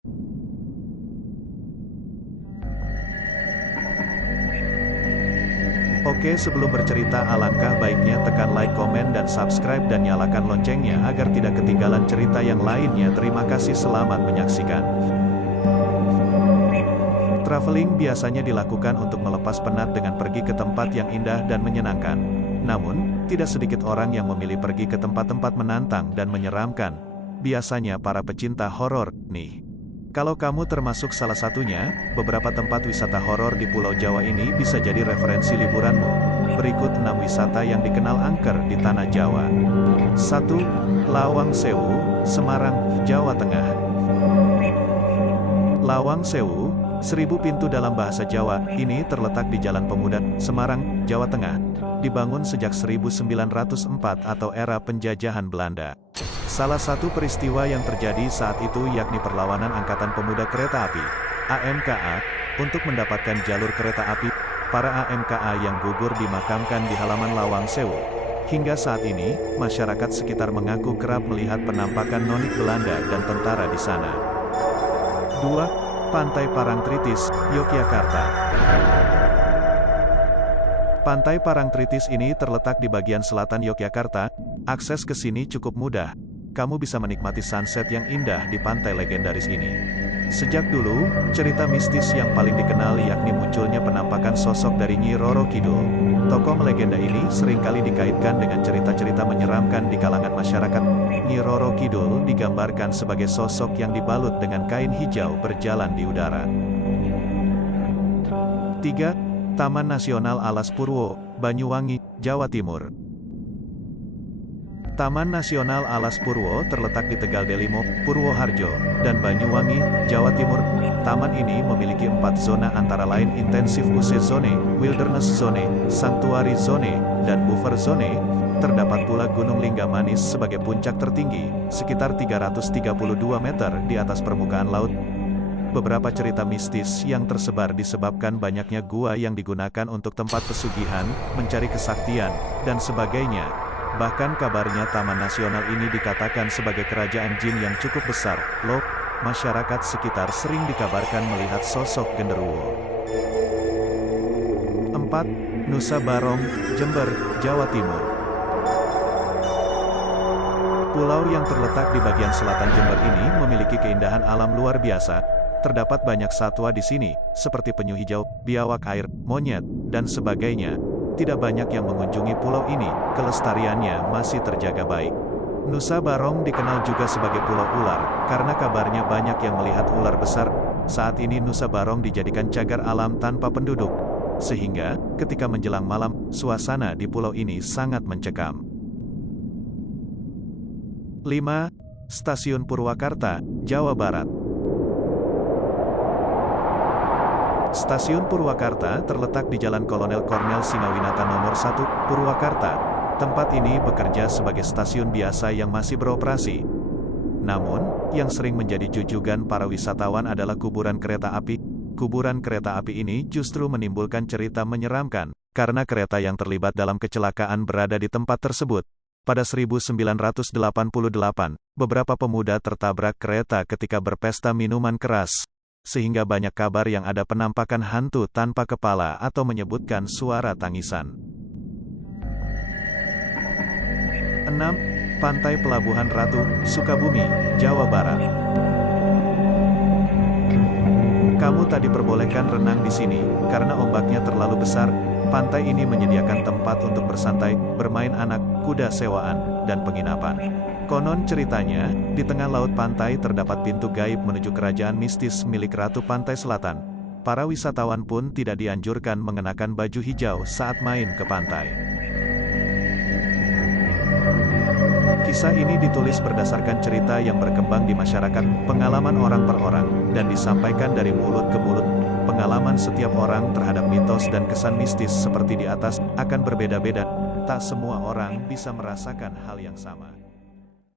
Oke, sebelum bercerita alangkah baiknya tekan like, komen dan subscribe dan nyalakan loncengnya agar tidak ketinggalan cerita yang lainnya. Terima kasih, selamat menyaksikan. Traveling biasanya dilakukan untuk melepas penat dengan pergi ke tempat yang indah dan menyenangkan. Namun, tidak sedikit orang yang memilih pergi ke tempat-tempat menantang dan menyeramkan. Biasanya para pecinta horor, nih. Kalau kamu termasuk salah satunya, beberapa tempat wisata horor di Pulau Jawa ini bisa jadi referensi liburanmu. Berikut 6 wisata yang dikenal angker di Tanah Jawa. 1. Lawang Sewu, Semarang, Jawa Tengah. Lawang Sewu, 1000 pintu dalam bahasa Jawa, ini terletak di Jalan Pemuda, Semarang, Jawa Tengah. Dibangun sejak 1904 atau era penjajahan Belanda. Salah satu peristiwa yang terjadi saat itu yakni perlawanan Angkatan Pemuda Kereta Api, AMKA, untuk mendapatkan jalur kereta api. Para AMKA yang gugur dimakamkan di halaman Lawang Sewu. Hingga saat ini, masyarakat sekitar mengaku kerap melihat penampakan nonik Belanda dan tentara di sana. 2. Pantai Parangtritis, Yogyakarta. Pantai Parangtritis ini terletak di bagian selatan Yogyakarta. Akses ke sini cukup mudah. Kamu bisa menikmati sunset yang indah di pantai legendaris ini. Sejak dulu, cerita mistis yang paling dikenal yakni munculnya penampakan sosok dari Nyi Roro Kidul. Tokoh legenda ini seringkali dikaitkan dengan cerita-cerita menyeramkan di kalangan masyarakat. Nyi Roro Kidul digambarkan sebagai sosok yang dibalut dengan kain hijau berjalan di udara. 3. Taman Nasional Alas Purwo, Banyuwangi, Jawa Timur. Taman Nasional Alas Purwo terletak di Tegal Delimo, Purwoharjo, dan Banyuwangi, Jawa Timur. Taman ini memiliki 4 zona antara lain Intensive Use Zone, Wilderness Zone, Sanctuary Zone, dan Buffer Zone. Terdapat pula Gunung Linggamanis sebagai puncak tertinggi, sekitar 332 meter di atas permukaan laut. Beberapa cerita mistis yang tersebar disebabkan banyaknya gua yang digunakan untuk tempat pesugihan, mencari kesaktian, dan sebagainya. Bahkan kabarnya Taman Nasional ini dikatakan sebagai kerajaan jin yang cukup besar. Loh, masyarakat sekitar sering dikabarkan melihat sosok genderuwo. 4. Nusa Barong, Jember, Jawa Timur. Pulau yang terletak di bagian selatan Jember ini memiliki keindahan alam luar biasa. Terdapat banyak satwa di sini, seperti penyu hijau, biawak air, monyet, dan sebagainya. Tidak banyak yang mengunjungi pulau ini, kelestariannya masih terjaga baik. Nusa Barong dikenal juga sebagai Pulau Ular, karena kabarnya banyak yang melihat ular besar. Saat ini Nusa Barong dijadikan cagar alam tanpa penduduk. Sehingga, ketika menjelang malam, suasana di pulau ini sangat mencekam. 5. Stasiun Purwakarta, Jawa Barat. Stasiun Purwakarta terletak di Jalan Kolonel Kornel Sinawinata nomor 1, Purwakarta. Tempat ini bekerja sebagai stasiun biasa yang masih beroperasi. Namun, yang sering menjadi jujugan para wisatawan adalah kuburan kereta api. Kuburan kereta api ini justru menimbulkan cerita menyeramkan, karena kereta yang terlibat dalam kecelakaan berada di tempat tersebut. Pada 1988, beberapa pemuda tertabrak kereta ketika berpesta minuman keras. Sehingga banyak kabar yang ada penampakan hantu tanpa kepala atau menyebutkan suara tangisan. 6. Pantai Pelabuhan Ratu, Sukabumi, Jawa Barat. Kamu tak diperbolehkan renang di sini, karena ombaknya terlalu besar. Pantai ini menyediakan tempat untuk bersantai, bermain anak, kuda sewaan, dan penginapan. Konon ceritanya, di tengah laut pantai terdapat pintu gaib menuju kerajaan mistis milik Ratu Pantai Selatan. Para wisatawan pun tidak dianjurkan mengenakan baju hijau saat main ke pantai. Kisah ini ditulis berdasarkan cerita yang berkembang di masyarakat, pengalaman orang per orang, dan disampaikan dari mulut ke mulut. Pengalaman setiap orang terhadap mitos dan kesan mistis seperti di atas akan berbeda-beda. Tak semua orang bisa merasakan hal yang sama.